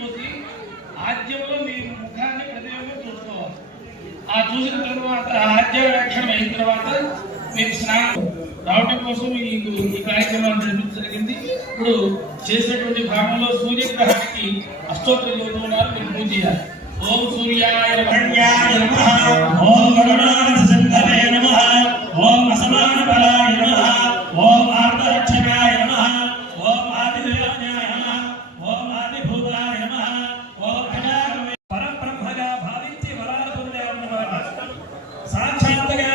పోసి ఆద్యంలో మీ ముఖాన్ని ప్రతిబింబం చూసుకోవాలి. ఆ చూసిన తర్వాత ఆద్య రక్షణ అయిన తర్వాత మీకు స్నానం రావటం కోసం ఈ కార్యక్రమాన్ని నిర్మించడం జరిగింది. ఇప్పుడు చేసినటువంటి భాగంలో సూర్యగ్రహానికి అష్టోత్తర చదువుతున్నారు, మీరు పూజ చేయాలి. ఓం సూర్యాయ నమః, ఓం గరుడానందసింహవే నమః, ఓం అసమానబలాయ నమః, ఓం ఆర్తరక్షకాయ నమః, ఓం ఆదిదేవాయ నమః, ఓం ఆదిభూతాయ నమః, ఓం పరబ్రహ్మగా భావించి వరాలు పొందారన్నమాట. సాక్షాత్తుగా